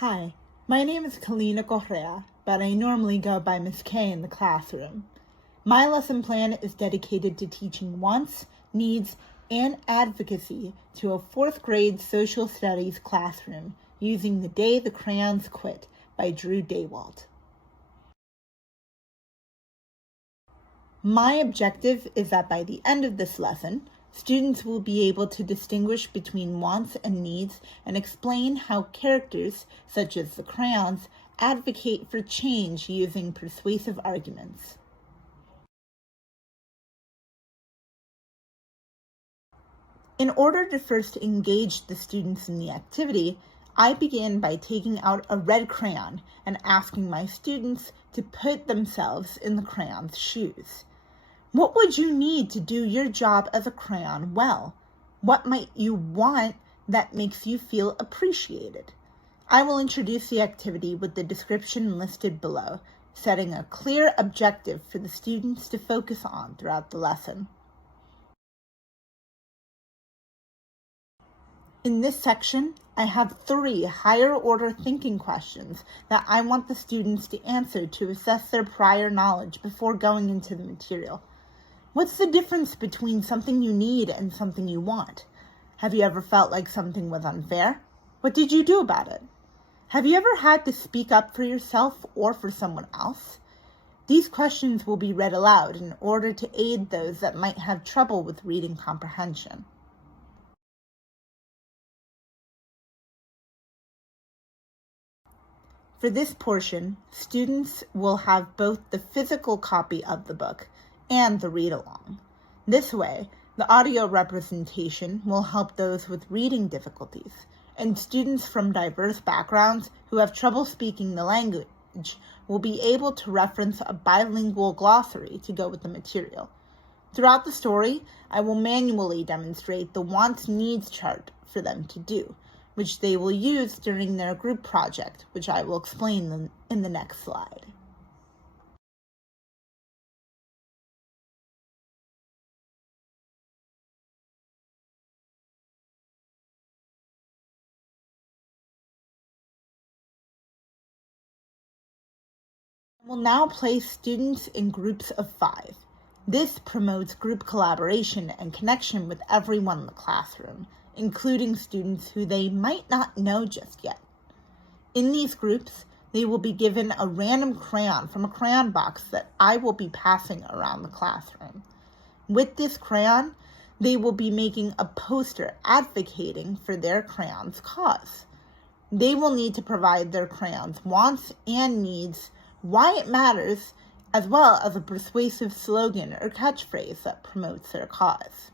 Hi, my name is Kalina Correa, but I normally go by Miss K in the classroom. My lesson plan is dedicated to teaching wants, needs, and advocacy to a 4th grade social studies classroom using The Day the Crayons Quit by Drew Daywalt. My objective is that by the end of this lesson, students will be able to distinguish between wants and needs and explain how characters, such as the crayons, advocate for change using persuasive arguments. In order to first engage the students in the activity, I began by taking out a red crayon and asking my students to put themselves in the crayon's shoes. What would you need to do your job as a crayon well? What might you want that makes you feel appreciated? I will introduce the activity with the description listed below, setting a clear objective for the students to focus on throughout the lesson. In this section, I have 3 higher order thinking questions that I want the students to answer to assess their prior knowledge before going into the material. What's the difference between something you need and something you want? Have you ever felt like something was unfair? What did you do about it? Have you ever had to speak up for yourself or for someone else? These questions will be read aloud in order to aid those that might have trouble with reading comprehension. For this portion, students will have both the physical copy of the book and the read-along. This way, the audio representation will help those with reading difficulties, and students from diverse backgrounds who have trouble speaking the language will be able to reference a bilingual glossary to go with the material. Throughout the story, I will manually demonstrate the wants-needs chart for them to do, which they will use during their group project, which I will explain in the next slide. I will now place students in groups of 5. This promotes group collaboration and connection with everyone in the classroom, including students who they might not know just yet. In these groups, they will be given a random crayon from a crayon box that I will be passing around the classroom. With this crayon, they will be making a poster advocating for their crayon's cause. They will need to provide their crayon's wants and needs, why it matters, as well as a persuasive slogan or catchphrase that promotes their cause.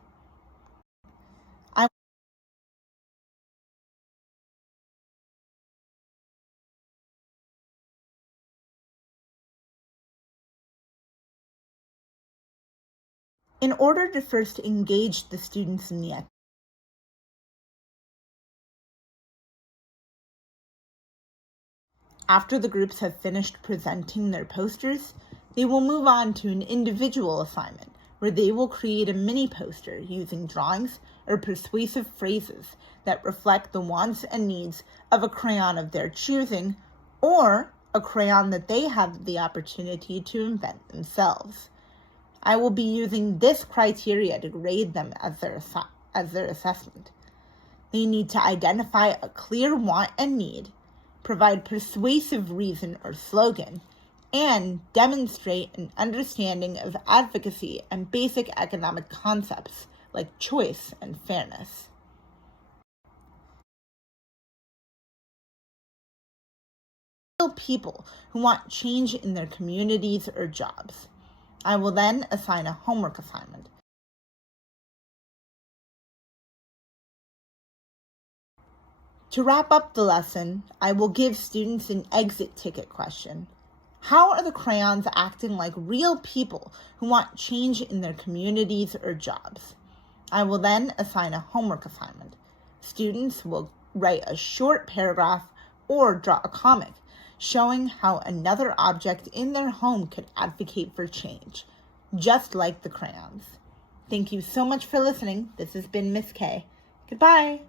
In order to first engage the students in the activity, after the groups have finished presenting their posters, they will move on to an individual assignment where they will create a mini poster using drawings or persuasive phrases that reflect the wants and needs of a crayon of their choosing or a crayon that they have the opportunity to invent themselves. I will be using this criteria to grade them as their assessment. They need to identify a clear want and need, provide persuasive reason or slogan, and demonstrate an understanding of advocacy and basic economic concepts like choice and fairness. People who want change in their communities or jobs. I will then assign a homework assignment. To wrap up the lesson, I will give students an exit ticket question. How are the crayons acting like real people who want change in their communities or jobs? I will then assign a homework assignment. Students will write a short paragraph or draw a comic showing how another object in their home could advocate for change, just like the crayons. Thank you so much for listening. This has been Miss K. Goodbye.